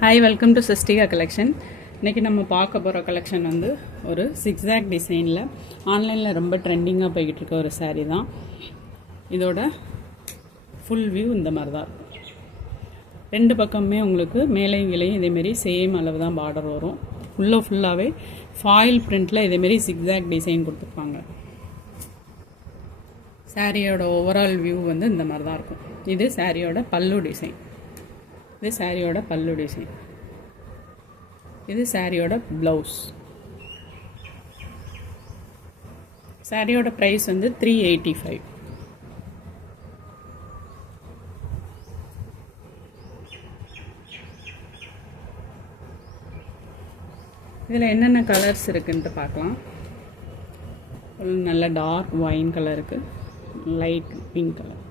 Hi, welcome to Sastika collection. இன்றைக்கி நம்ம பார்க்க போகிற கலெக்ஷன் வந்து ஒரு சிக்ஸாக் டிசைனில் ஆன்லைனில் ரொம்ப ட்ரெண்டிங்காக போய்கிட்டு இருக்க ஒரு சாரீ தான். இதோட ஃபுல் வியூ இந்த மாதிரி தான் இருக்கும். ரெண்டு பக்கமே உங்களுக்கு மேலையும் கீழையும் இதேமாரி சேம் அளவு தான் பார்டர் வரும். ஃபுல்லாகவே ஃபாயில் பிரிண்டில் இதேமாரி சிக்ஸாக் டிசைன் கொடுத்துருப்பாங்க. சாரியோட ஓவரால் வியூ வந்து இந்த மாதிரி தான் இருக்கும். இது சாரியோட பல்லு டிசைன். இது சாரியோட பல்லு டிசைன். இது சாரியோட ப்ளவுஸ். சாரியோட ப்ரைஸ் வந்து 385. இதில் என்னென்ன கலர்ஸ் இருக்குன்ட்டு பார்க்கலாம். நல்ல டார்க் ஒயின் கலர் இருக்குது, லைட் பிங்க் கலர்.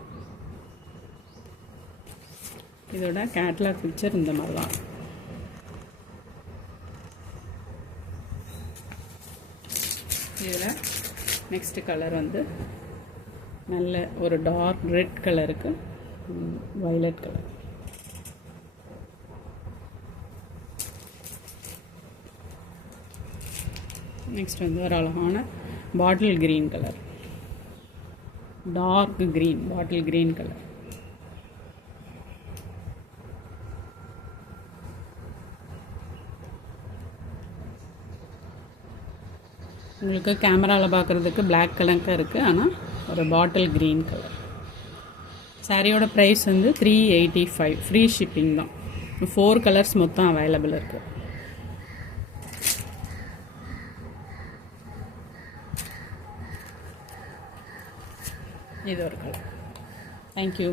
இதோட கேட்லாக் பிக்சர் இந்த மாதிரி தான். இதில் நெக்ஸ்ட் கலர் வந்து நல்ல ஒரு டார்க் ரெட் கலருக்கு வயலட் கலர். நெக்ஸ்ட் வந்து ஒரு அழகான bottle green colour, dark green, bottle green colour. உங்களுக்கு கேமராவில் பார்க்குறதுக்கு பிளாக் கலர் இருக்குது, ஆனால் ஒரு பாட்டில் க்ரீன் கலர். சாரியோட ப்ரைஸ் வந்து 385. ஃப்ரீ ஷிப்பிங் தான். 4 கலர்ஸ் மொத்தம் அவைலபிள் இருக்குது. இது ஒரு கலர். தேங்க்யூ.